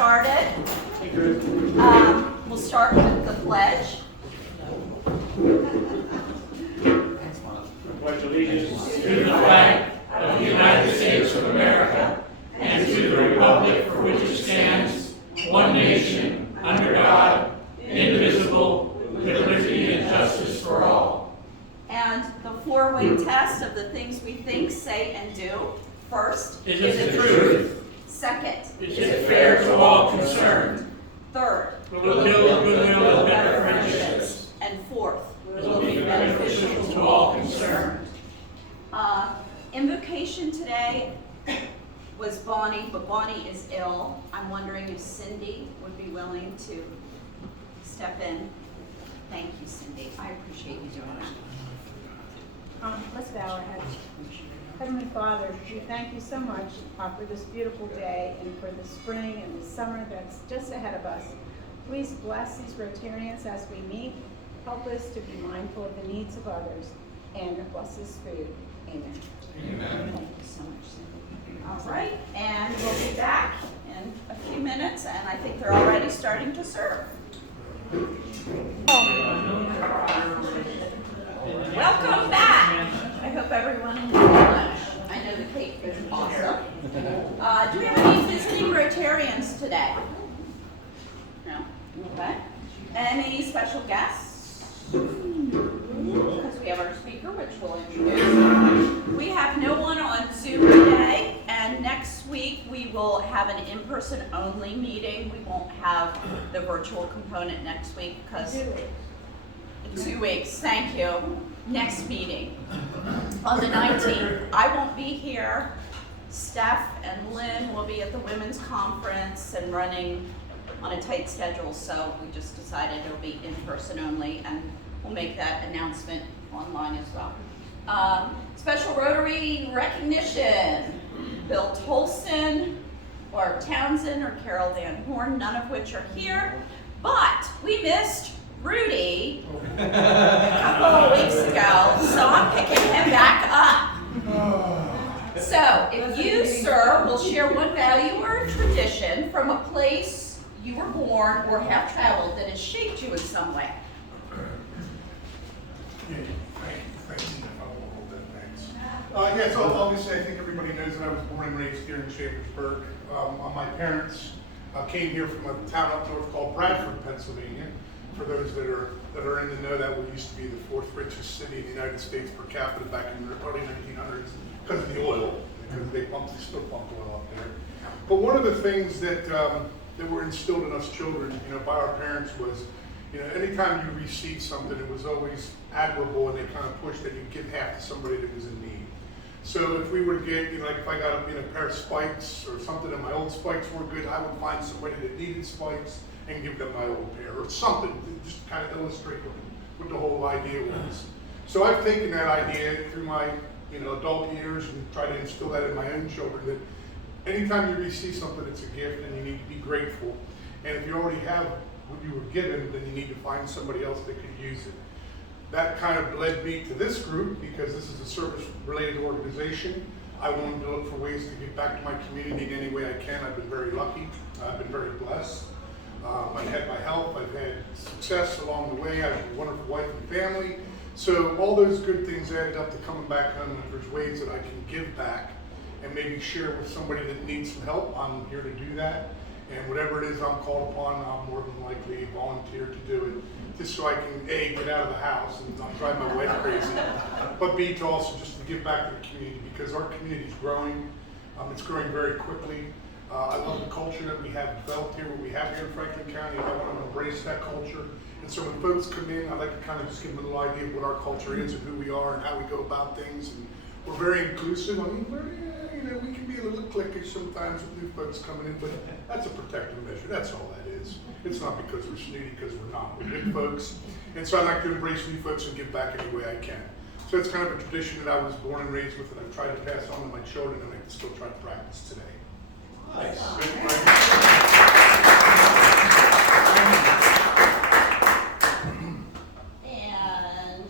started. We'll start with the pledge. Pledge allegiance to the flag of the United States of America and to the republic for which it stands, one nation, under God, indivisible, with liberty and justice for all. And the four-way test of the things we think, say, and do. First, Is it the truth? Second, Is it fair to all concerned? third, Will it build goodwill and better friendships? and fourth. Will it be beneficial to all concerned? Invocation today was Bonnie, but Bonnie is ill. I'm wondering if Cindy would be willing to step in. Thank you, Cindy. I appreciate you doing that. Let's bow our heads. Heavenly Father, we thank you so much for this beautiful day and for the spring and the summer that's just ahead of us. Please bless these Rotarians as we meet. Help us to be mindful of the needs of others and bless this food. Amen. Amen. Thank you so much, Cindy. All right, and we'll be back in a few minutes, and I think they're already starting to serve. Welcome back. I hope everyone enjoyed lunch. I know the cake was awesome. Do we have any visiting Rotarians today? No? Okay. Any special guests? Because we have our speaker, which we'll introduce. We have no one on Zoom today, and next week we will have an in-person only meeting. We won't have the virtual component next week because 2 weeks, thank you. Next meeting on the 19th. I won't be here. Steph and Lynn will be at the women's conference and running on a tight schedule, so we just decided it'll be in person only, and we'll make that announcement online as well. Special Rotary recognition. Bill Tolson, Barb Townsend, or Carol Van Horn, none of which are here, but we missed Rudy a couple of weeks ago, so I'm picking him back up. So, if you, sir, will share one value or tradition from a place you were born or have traveled that has shaped you in some way. Thank you. I won't hold that, thanks. So obviously I think everybody knows that I was born and raised here in Chambersburg. My parents came here from a town up north called Bradford, Pennsylvania. For those that are in the know, that used to be the fourth richest city in the United States per capita back in the early 1900s because of the oil, because they still pumped oil up there. But one of the things that were instilled in us children, by our parents was, anytime you received something, it was always admirable, and they kind of pushed that you give half to somebody that was in need. So if we were to get, like if I got a pair of spikes or something, and my old spikes were good, I would find somebody that needed spikes and give them my old pair, or something, just to kind of illustrate what the whole idea was. So I've taken that idea through my adult years and tried to instill that in my own children, that anytime you receive something, it's a gift, and you need to be grateful. And if you already have what you were given, then you need to find somebody else that could use it. That kind of led me to this group, because this is a service-related organization. I wanted to look for ways to give back to my community in any way I can. I've been very lucky. I've been very blessed. I've had my health. I've had success along the way. I have a wonderful wife and family. So all those good things added up to coming back home. If there's ways that I can give back and maybe share with somebody that needs some help, I'm here to do that. And whatever it is I'm called upon, I'll more than likely volunteer to do it, just so I can, A, get out of the house and not drive my wife crazy, but B, to also just to give back to the community, because our community is growing. It's growing very quickly. I love the culture that we have developed here, what we have here in Franklin County. I want to embrace that culture. And so when folks come in, I like to kind of just give them a little idea of what our culture is and who we are and how we go about things. And we're very inclusive. I mean, we can be a little cliquish sometimes with new folks coming in, but that's a protective measure. That's all that is. It's not because we're snooty, because we're not. We're good folks. And so I like to embrace new folks and give back any way I can. So it's kind of a tradition that I was born and raised with, and I've tried to pass on to my children, and I can still try to practice today. Nice. And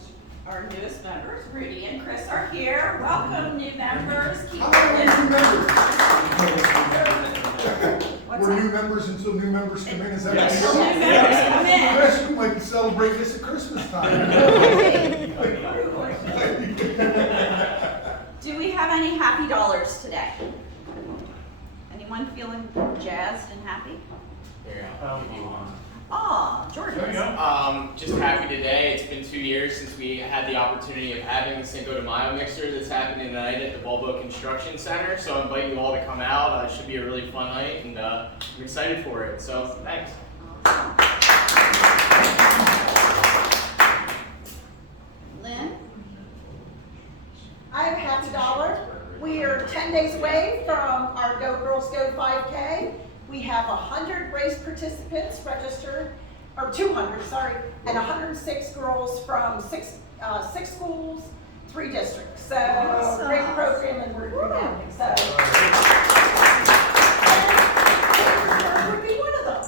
our newest members, Rudy and Chris, are here. Welcome, new members. Keep How many new members? What's for new members until new members come in, is that Yes. Until what new you're members come in. saying? You might be celebrating this at Christmas time. Do we have any happy dollars today? Anyone feeling jazzed and happy? Aw, Jordan. Just happy today. It's been 2 years since we had the opportunity of having the Cinco de Mayo mixer that's happening tonight at the Bulbo Construction Center. So I invite you all to come out. It should be a really fun night, and I'm excited for it. So thanks. Lynn? I have a happy dollar. We are 10 days away from our Go Girls Go 5K. We have 100 race participants registered, or 200, sorry, and 106 girls from six schools, 3 districts. So Awesome. great program, and we're rebounding. So and would be one of them.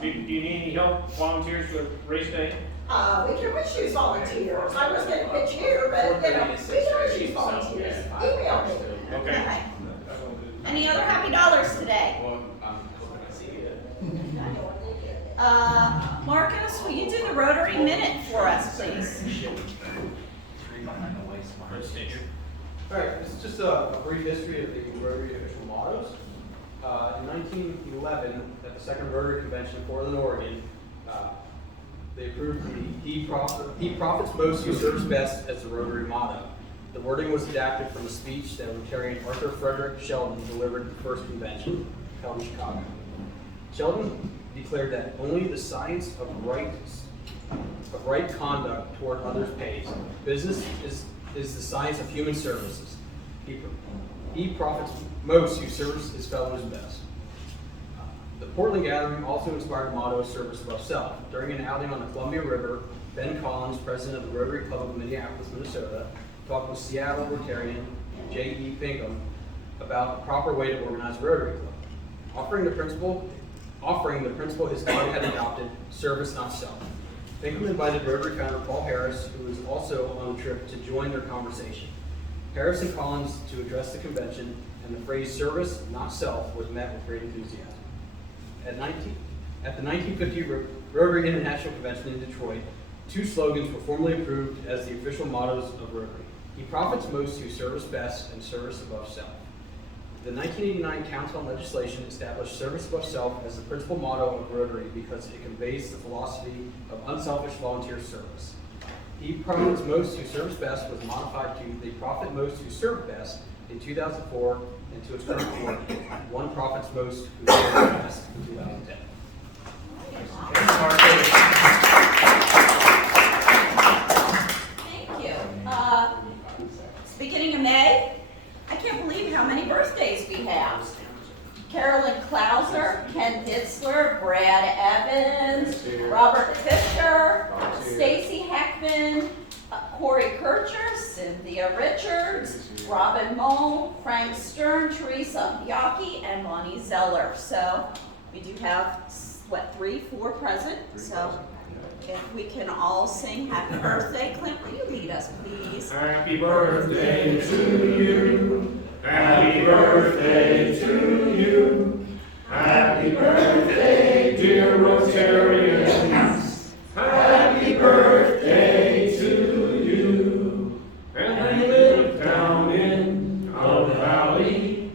Do you need any help, volunteers for race day? We can always use volunteers. I was going to pitch here, but we can always use volunteers. Email me. Okay. Okay. Any other happy dollars today? Well, I'm hoping to see you. Marcus, will you do the Rotary Minute for us, please? All right, this is just a brief history of the Rotary official mottos. In 1911, at the Second Rotary Convention in Portland, Oregon, they approved the He Profits Most Who Serves Best as the Rotary motto. The wording was adapted from a speech that Rotarian Arthur Frederick Sheldon delivered at the first convention held in Chicago. Sheldon declared that only the science of right conduct toward others pays. Business is the science of human services. He profits most who serves his fellows best. The Portland Gathering also inspired the motto "Service Above Self." During an outing on the Columbia River, Ben Collins, president of the Rotary Club of Minneapolis, Minnesota, talked with Seattle Rotarian J.E. Pinkham about the proper way to organize a Rotary Club, offering the principle his club had adopted: service, not self. Pinkham invited Rotary founder Paul Harris, who was also on the trip, to join their conversation. Harris and Collins to address the convention, and the phrase "service, not self" was met with great enthusiasm. At the 1950 Rotary International Convention in Detroit, 2 slogans were formally approved as the official mottos of Rotary: "He profits most who serves best," and "Service above self." The 1989 Council on Legislation established "Service above self" as the principal motto of Rotary because it conveys the philosophy of unselfish volunteer service. "He profits most who serves best" was modified to "They profit most who serve best" in 2004, and to its current form, "One profits most who serves best" in 2010. Thank you. It's the beginning of May. I can't believe how many birthdays we have. Carolyn Klauser, Ken Ditzler, Brad Evans, Robert Fisher, Stacy Heckman, Corey Kircher, Cynthia Richards, Robin Mole, Frank Stern, Teresa Yaki, and Lonnie Zeller. So we do have, 3, 4 present. So if we can all sing happy birthday. Clint, will you lead us, please? Happy birthday to you. Happy birthday to you. Happy birthday, dear Rotarians. Happy birthday to you. And they live down in our valley.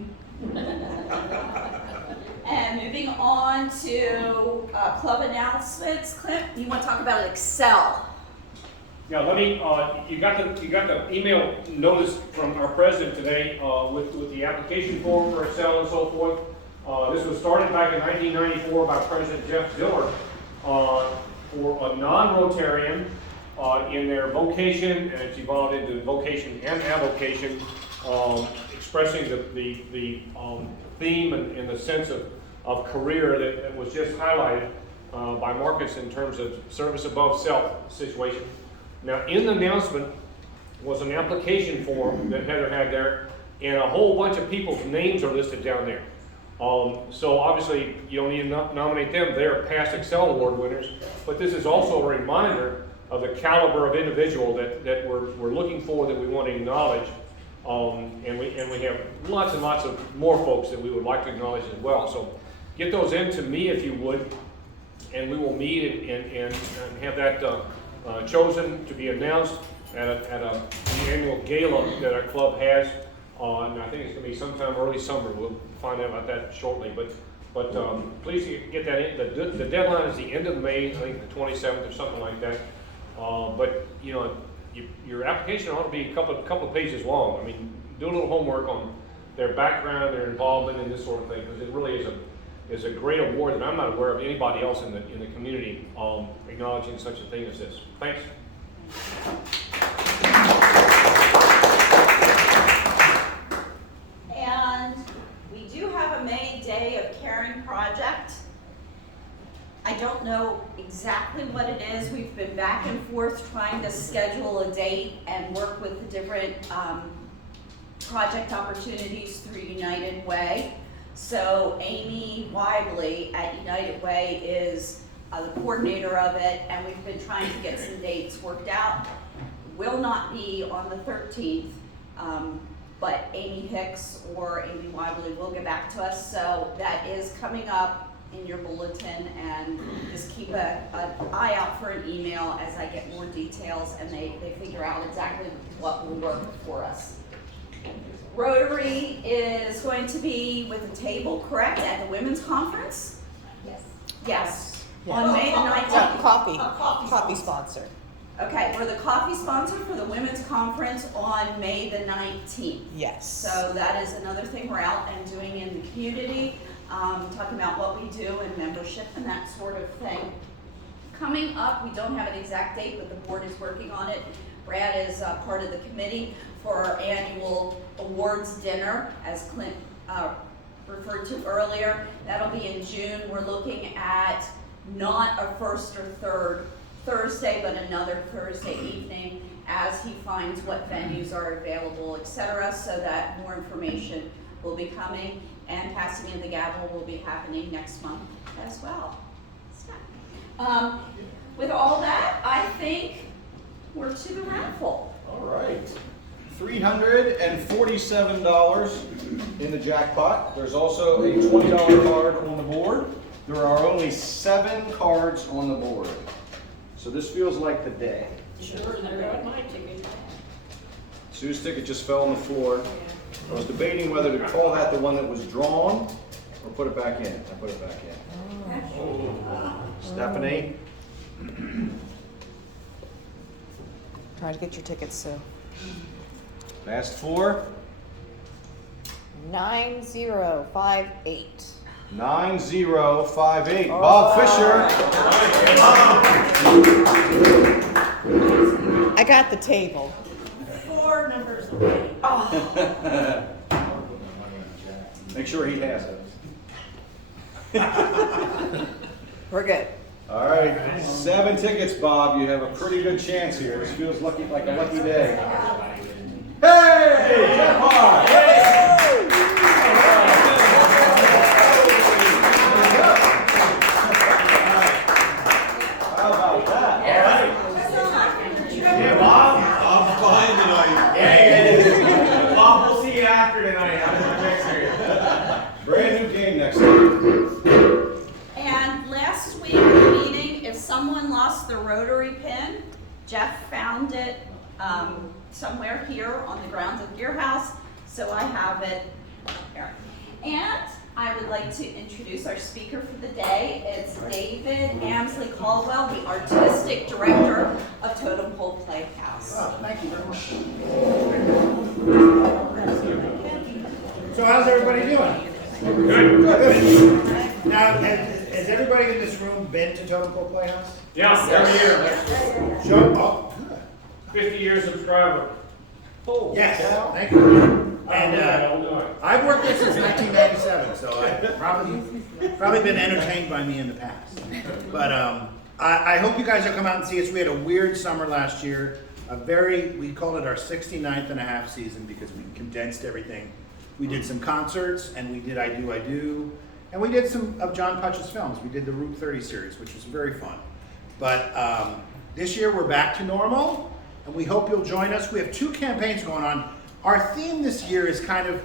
And moving on to club announcements. Clint, you want to talk about Excel? Yeah, let me, you got the email notice from our president today, with the application form for Excel and so forth. This was started back in 1994 by President Jeff Diller, for a non-Rotarian, in their vocation, and it's evolved into vocation and avocation, expressing the theme and the sense of career that was just highlighted, by Marcus in terms of service above self situation. Now, in the announcement was an application form that Heather had there, and a whole bunch of people's names are listed down there. So obviously, you don't need to nominate them. They're past Excel Award winners, but this is also a reminder of the caliber of individual that we're looking for, that we want to acknowledge. And we have lots and lots of more folks that we would like to acknowledge as well. So get those in to me if you would, and we will meet and have that chosen to be announced at a annual gala that our club has on, I think it's gonna be sometime early summer. We'll find out about that shortly, but please get that in. The deadline is the end of May, I think the 27th or something like that. But you know, your application ought to be a couple of pages long. I mean, do a little homework on their background, their involvement in this sort of thing, because it really is a great award that I'm not aware of anybody else in the community acknowledging such a thing as this. Thanks. And we do have a May Day of Caring project. I don't know exactly what it is. We've been back and forth trying to schedule a date and work with the different project opportunities through United Way. So Amy Weibly at United Way is the coordinator of it, and we've been trying to get some dates worked out. Will not be on the 13th, but Amy Hicks or Amy Weibly will get back to us. So that is coming up in your bulletin, and just keep an eye out for an email as I get more details and they figure out exactly what will work for us. Rotary is going to be with a table, correct, at the Women's Conference? Yes. Yes, on May the 19th. Coffee sponsor. Okay, we're the coffee sponsor for the Women's Conference on May the 19th. Yes. So that is another thing we're out and doing in the community, talking about what we do and membership and that sort of thing. Coming up, we don't have an exact date, but the board is working on it. Brad is part of the committee for our annual awards dinner, as Clint referred to earlier. That'll be in June. We're looking at not a first or third Thursday, but another Thursday evening as he finds what venues are available, etc., so that more information will be coming, and passing in the gavel will be happening next month as well. With all that, I think we're to the raffle. All right. $347 in the jackpot. There's also a $20 card on the board. There are only 7 cards on the board. So this feels like the day. Sure, I got my ticket. Sue's ticket just fell on the floor. I was debating whether to call that the one that was drawn or put it back in. I put it back in. Stephanie? Try to get your tickets, Sue. Last 4. 9058. 9058. Bob Fisher. I got the table. 4 numbers away. Make sure he has it. We're good. All right, 7 tickets, Bob. You have a pretty good chance here. This feels lucky, like a lucky day. Hey, jackpot! How about that? All right. Yeah, Bob. I'm fine tonight. Yeah. Bob, we'll see you after tonight. How does the next series? Brand new game next time. And last week, the meeting, if someone lost their rotary pin, Jeff found it somewhere here on the grounds of your house, so I have it here. And I would like to introduce our speaker for the day. It's David Amsley Caldwell, the Artistic Director of Totem Pole Playhouse. Thank you very much. So how's everybody doing? Good. Good. Now, has everybody in this room been to Totem Pole Playhouse? Yeah, every year. Sure. Oh, 50-year subscriber. yes, thank you. And I've worked there since 1997, so I've probably been entertained by me in the past. But I hope you guys will come out and see us. We had a weird summer last year. We called it our 69th and a half season because we condensed everything. We did some concerts, and we did I Do, I Do, and we did some of John Putch's films. We did the Route 30 series, which was very fun. But this year we're back to normal, and we hope you'll join us. We have 2 campaigns going on. Our theme this year is kind of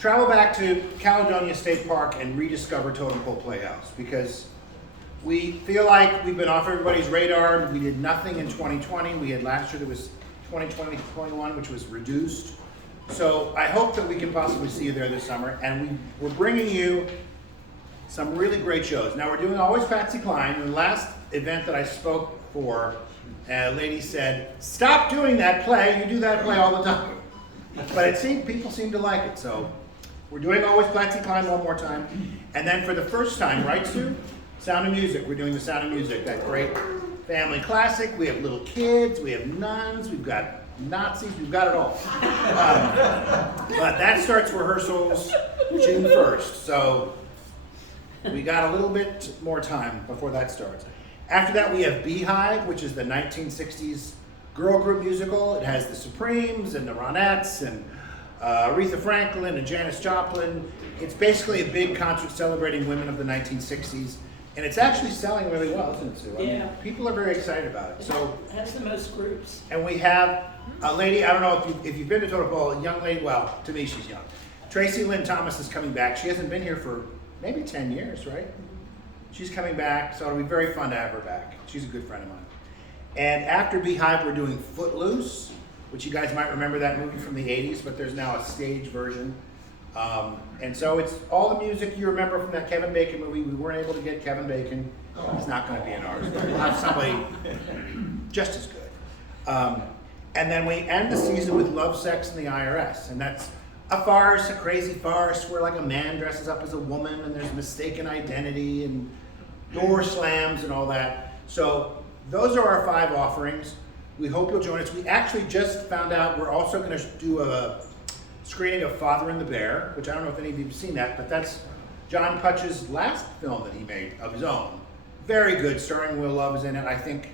travel back to Caledonia State Park and rediscover Totem Pole Playhouse, because we feel like we've been off everybody's radar. We did nothing in 2020. We had last year that was 2020-21, which was reduced. So I hope that we can possibly see you there this summer, and we're bringing you some really great shows. Now, we're doing Always Patsy Cline. In the last event that I spoke for, a lady said, "Stop doing that play. You do that play all the time." But it seemed people seem to like it, so we're doing Always Patsy Cline one more time. And then for the first time, right, Sue? Sound of Music. We're doing the Sound of Music, that great family classic. We have little kids, we have nuns, we've got Nazis, we've got it all. But that starts rehearsals June 1st, so we got a little bit more time before that starts. After that, we have Beehive, which is the 1960s girl group musical. It has the Supremes and the Ronettes and Aretha Franklin and Janis Joplin. It's basically a big concert celebrating women of the 1960s. And it's actually selling really well, isn't it, Sue? I mean, people are very excited about it. So It has the most groups. and we have a lady, I don't know if you've been to Totem Pole, a young lady, well, to me she's young. Tracy Lynn Thomas is coming back. She hasn't been here for maybe 10 years, right? She's coming back, so it'll be very fun to have her back. She's a good friend of mine. And after Beehive, we're doing Footloose, which you guys might remember that movie from the 80s, but there's now a stage version. And so it's all the music you remember from that Kevin Bacon movie. We weren't able to get Kevin Bacon. He's not going to be in ours, but we'll have somebody just as good. And then we end the season with Love, Sex, and the IRS. And that's a farce, a crazy farce, where like a man dresses up as a woman and there's mistaken identity and door slams and all that. So those are our 5 offerings. We hope you'll join us. We actually just found out we're also going to do a screening of Father and the Bear, which I don't know if any of you have seen that, but that's John Putch's last film that he made of his own. Very good, starring Will Love is in it. I think,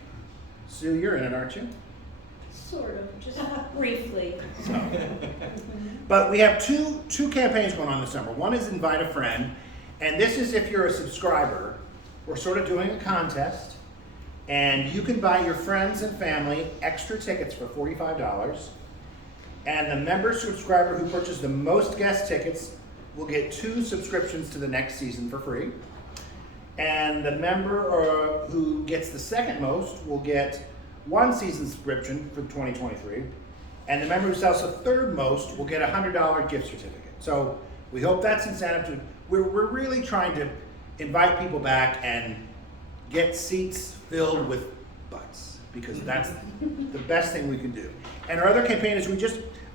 Sue, you're in it, aren't you? Sort of, just briefly. So. But we have two campaigns going on this summer. One is Invite a Friend, and this is if you're a subscriber. We're sort of doing a contest, and you can buy your friends and family extra tickets for $45. And the member subscriber who purchased the most guest tickets will get 2 subscriptions to the next season for free. And the member who gets the second most will get 1 season subscription for 2023. And the member who sells the third most will get a $100 gift certificate. So we hope that's incentive. We're really trying to invite people back and get seats filled with butts, because that's the best thing we can do. And our other campaign is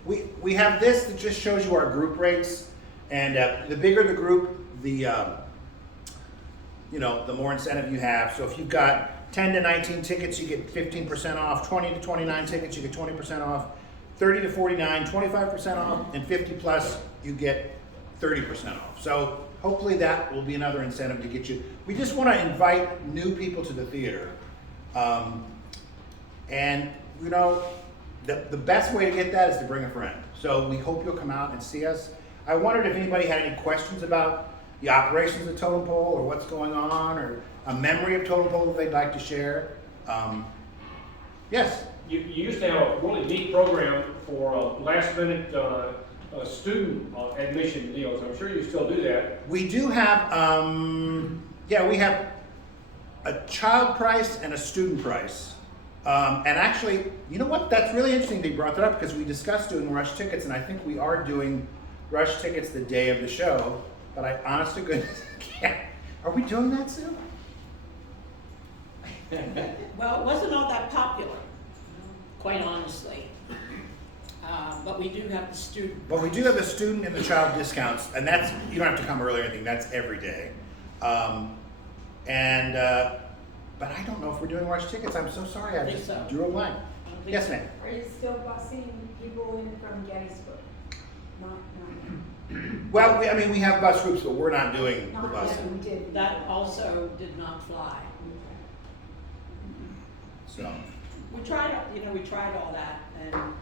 we have this that just shows you our group rates, and the bigger the group, the the more incentive you have. So if you've got 10 to 19 tickets, you get 15% off. 20 to 29 tickets, you get 20% off. 30 to 49, 25% off, and 50 plus, you get 30% off. So hopefully that will be another incentive to get you. We just want to invite new people to the theater, and the best way to get that is to bring a friend. So we hope you'll come out and see us. I wondered if anybody had any questions about the operations of Totem Pole, or what's going on, or a memory of Totem Pole that they'd like to share. Yes? You used to have a really neat program for last minute student admission deals. I'm sure you still do that. We do have, we have a child price and a student price. And actually, you know what? That's really interesting they brought that up, because we discussed doing rush tickets, and I think we are doing rush tickets the day of the show. But I honest to goodness can't. Are we doing that soon? Well, it wasn't all that popular, quite honestly. But we do have the student. But we do have the student and the child discounts, and that's, you don't have to come early or anything, that's every day. But I don't know if we're doing rush tickets. I'm so sorry, I think just so. drew a blank. Yes, ma'am. Are you still busing people in from Gettysburg? Not. Well, we have bus groups, but we're not doing the Not bus. yet, we did. That also did not fly. So, We tried all that, and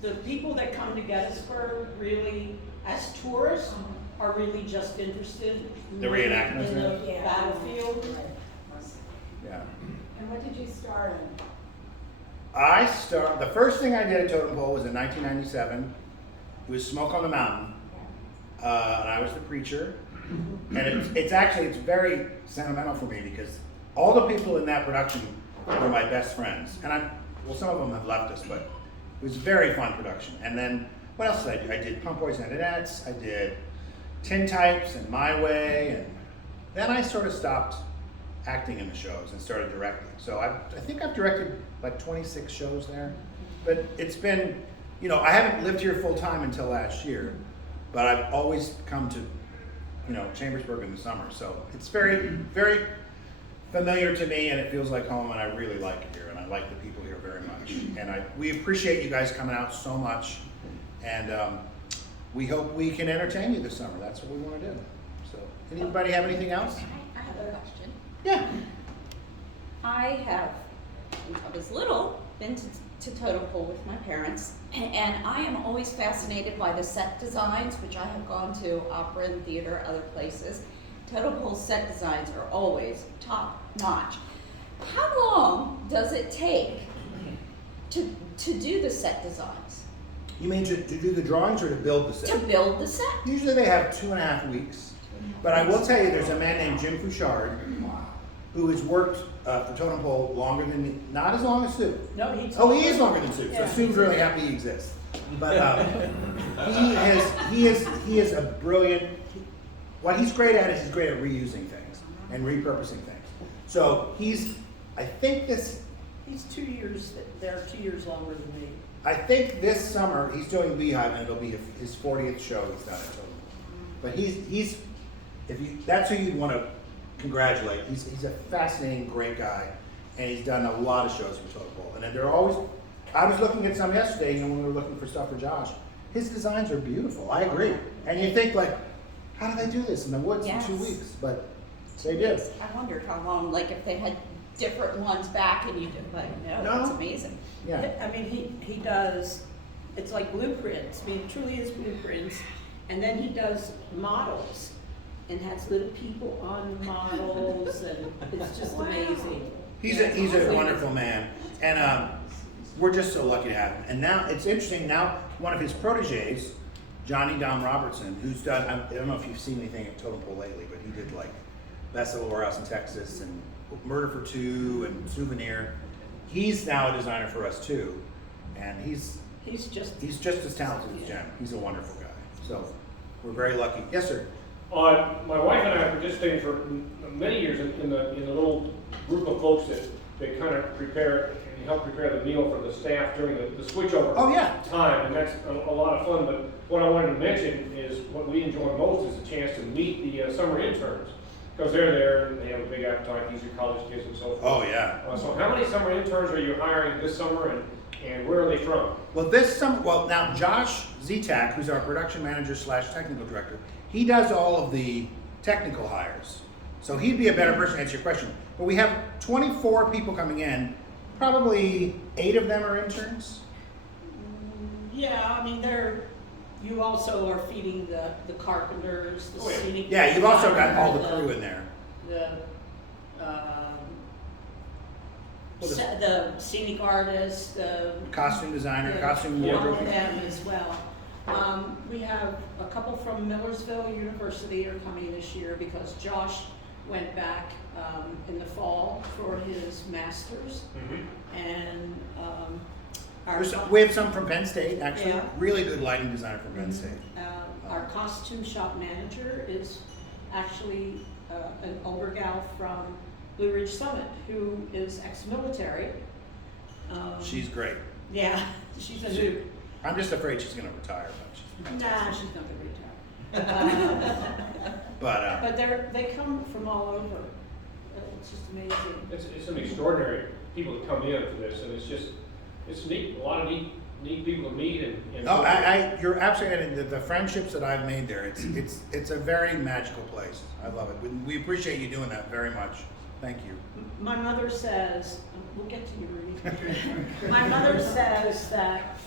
the people that come to Gettysburg really, as tourists, are really just interested The reenactments, in the yeah. battlefield. yeah. And what did you start in? The first thing I did at Totem Pole was in 1997, It was Smoke on the Mountain, and I was the preacher. And it's very sentimental for me because all the people in that production were my best friends. And some of them have left us, but it was a very fun production. And then, what else did I do? I did Pump Boys and Adettes, I did Tin Types and My Way, and then I sort of stopped acting in the shows and started directing. So I think I've directed like 26 shows there. But it's been, I haven't lived here full time until last year, but I've always come to, Chambersburg in the summer. So it's very, very familiar to me, and it feels like home, and I really like it here, and I like the people here very much. And we appreciate you guys coming out so much, and we hope we can entertain you this summer. That's what we want to do. So, anybody have anything else? I have a question. Yeah. I have, since I was little, been to Totem Pole with my parents, and I am always fascinated by the set designs, which I have gone to opera and theater, other places. Totem Pole set designs are always top notch. How long does it take to do the set designs? You mean to do the drawings or to build the set? To build the set? Usually they have 2.5 weeks. But I will tell you, there's a man named Jim Fouchard who has worked for Totem Pole longer than me. Not as long as Sue. No, he's. Oh, he is longer than Sue. Yeah. So Sue's really happy he exists. But he is a brilliant. What he's great at is he's great at reusing things and repurposing things. So I think this. He's 2 years, they're 2 years longer than me. I think this summer he's doing Beehive, and it'll be his 40th show he's done at Totem Pole. But that's who you'd want to congratulate. He's a fascinating, great guy, and he's done a lot of shows for Totem Pole. And they're always. I was looking at some yesterday, when we were looking for stuff for Josh. His designs are beautiful. I agree. And you think how do they do this in the woods in 2 weeks? But they did. I wondered how long, if they had different ones back and you did, but no, it's amazing. Yeah. I mean, he does, it's like blueprints, I mean, it truly is blueprints. And then he does models and has little people on the models, and it's just amazing. He's a wonderful man, and we're just so lucky to have him. And now it's interesting. Now one of his proteges, Johnny Dom Robertson, who's done. I don't know if you've seen anything at Totem Pole lately, but he did Best Little Warehouse in Texas and Murder for Two and Souvenir. He's now a designer for us too, and he's just as talented as Jen. He's a wonderful guy. So we're very lucky. Yes, sir. My wife and I have participated for many years in the little group of folks that kind of prepare and help prepare the meal for the staff during the switchover time, and that's a lot of fun. But what I wanted to mention is what we enjoy most is a chance to meet the summer interns, because they're there and they have a big appetite. These are college kids and so forth. Oh yeah. So how many summer interns are you hiring this summer, and where are they from? Well, this summer, now Josh Zetak, who's our production manager / technical director, he does all of the technical hires. So he'd be a better person to answer your question. But we have 24 people coming in. Probably 8 of them are interns. Yeah, I mean, you also are feeding the carpenters, the scenic. Yeah, you've also got all the crew in there. The scenic artist, the Costume designer, costume wardrobe. all of them as well. We have a couple from Millersville University are coming this year because Josh went back in the fall for his master's. And we have some from Penn State, actually. Yeah. Really good lighting designer from Penn State. Our costume shop manager is actually an older gal from Blue Ridge Summit who is ex-military. She's great. Yeah, she's a new. I'm just afraid she's going to retire. Nah, she's not going to retire. But they come from all over. It's just amazing. It's some extraordinary people that come in for this, and it's neat. A lot of neat people to meet and you're absolutely right. The friendships that I've made there, it's a very magical place. I love it. We appreciate you doing that very much. Thank you. My mother says, we'll get to you, Rudy. My mother says that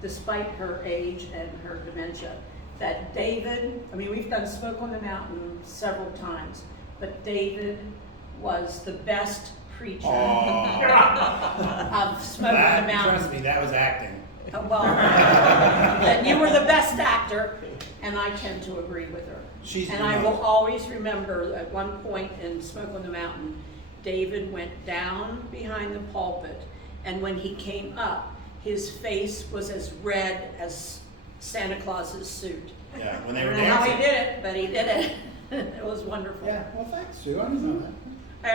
despite her age and her dementia, that David, I mean, we've done Smoke on the Mountain several times, but David was the best preacher of Smoke on the Mountain. Trust me, that was acting. Well, then you were the best actor, and I tend to agree with her. She's And the I will most. always remember at one point in Smoke on the Mountain, David went down behind the pulpit, and when he came up, his face was as red as Santa Claus's suit. Yeah, when I they were don't know how he dancing. did it, but he did it. It was wonderful. Yeah, well, thanks, Sue, I didn't know that.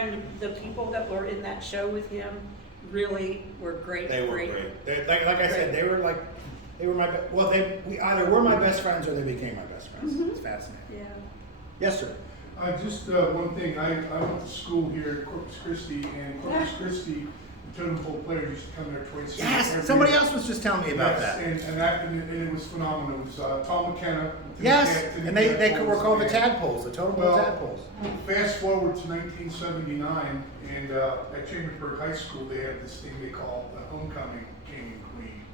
And the people that were in that show with him really were great. They were great. Like I said, they were my, we either were my best friends or they became my best friends. It's fascinating. Yeah. Yes, sir. Just one thing, I went to school here at Corpus Christi, and Corpus Christi, the totem pole players used to come there twice a year. Yes, somebody else was just telling me about that. And it was phenomenal. It was Tom McKenna. Yes, and they were called the tadpoles, the totem pole Well, tadpoles. Fast forward to 1979, and at Chambersburg High School, they had this thing they call the Homecoming King and Queen.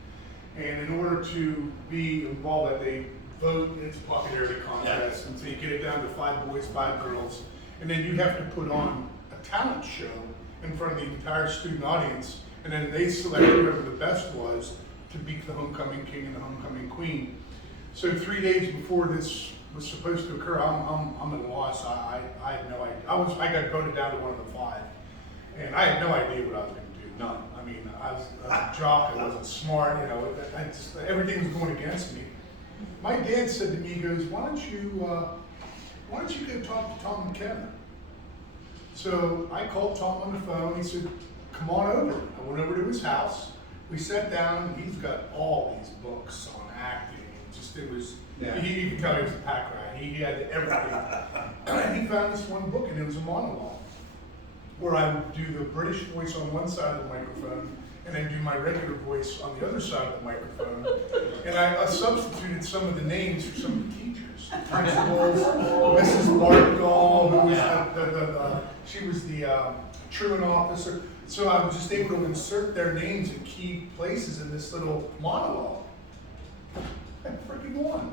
And in order to be involved, they vote, it's a popularity contest, and so you get it down to 5 boys, 5 girls, and then you have to put on a talent show in front of the entire student audience, and then they select whoever the best was to be the Homecoming King and the Homecoming Queen. So 3 days before this was supposed to occur, I'm at a loss. I had no idea. I got voted down to one of the 5, and I had no idea what I was going to do. None. I mean, I was a jock. I wasn't smart. You know, everything was going against me. My dad said to me, he goes, why don't you go talk to Tom McKenna? So I called Tom on the phone. He said, come on over. I went over to his house. We sat down. He's got all these books on acting. You could tell he was a pack rat. He had everything. And he found this one book, and it was a monologue where I would do the British voice on one side of the microphone and then do my regular voice on the other side of the microphone. And I substituted some of the names for some of the teachers. The principals, Mrs. Bartgall, who was she was the truant officer. So I was just able to insert their names in key places in this little monologue. I freaking won.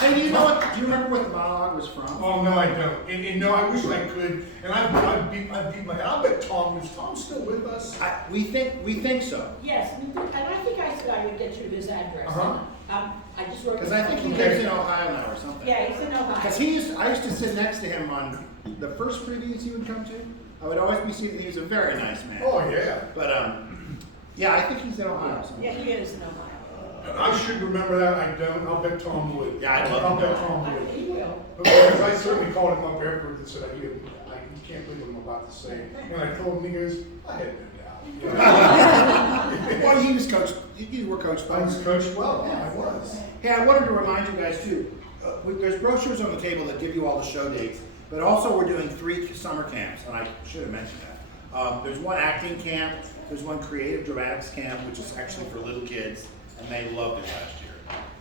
Hey, do you know what? Do you remember what the monologue was from? Oh no, I don't. And no, I wish I could. And I'd beat my head. I'll bet Tom is Tom still with us? We think so. Yes, and I think I said I would get you his address. I just wrote. Because I think he lives in Ohio now or something. Yeah, he's in Ohio. Because I used to sit next to him on the first previews he would come to. I would always be seated. He was a very nice man. Oh yeah. But yeah, I think he's in Ohio somewhere. Yeah, he is in Ohio. I should remember that. I don't. I'll bet Tom would. Yeah, I'd love I'll to bet know. Tom would. He will. Because I certainly called him up afterwards and said, you can't believe what I'm about to say. And I told him, he goes, I had no doubt. Well, he was coached. You were coached by I him. was coached well. I was. Hey, I wanted to remind you guys too. There's brochures on the table that give you all the show dates, but also we're doing 3 summer camps, and I should have mentioned that. There's one acting camp. There's one creative dramatics camp, which is actually for little kids, and they loved it last year.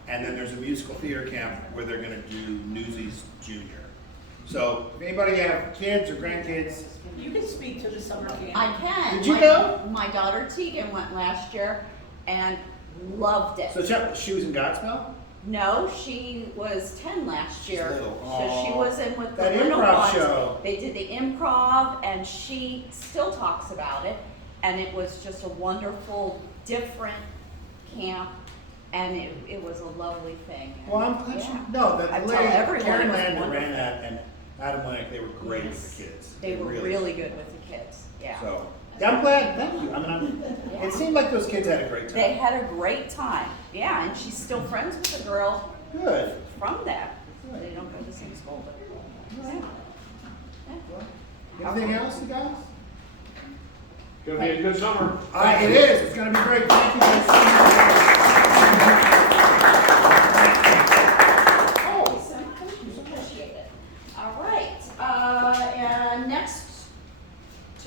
And then there's a musical theater camp where they're going to do Newsies Junior. So if anybody have kids or grandkids, You can speak to the summer camp. I can. Did you go? My daughter Tegan went last year and loved it. so she was in Godspell? No, she was 10 last year. little. So she was in with the That little improv ones. show. They did the improv, and she still talks about it. And it was just a wonderful, different camp, and it was a lovely thing. Well, I'm glad Yeah. you, no, the I tell lady, everyone Karen it was Lander ran wonderful. that, and Adam Lennox, they were great Yes. with the kids. They were really good with the kids, yeah. So, yeah, I'm glad, thank you. Yeah. It seemed like those kids had a great time. They had a great time, yeah, and she's still friends with the girl Good. from that. They don't go to the same school, but, yeah. Yeah. Anything else, you guys? Gonna be a good summer. All right, it is. It's gonna be great. Thank you guys so Awesome. Appreciate it. All right, and next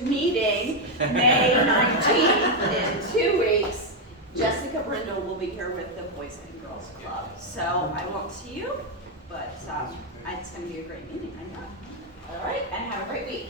meeting, May 19th, in 2 weeks, Jessica Brindle will be here with the Boys and Girls Club. So I won't see you, but it's gonna be a great meeting, I know. All right, and have a great week.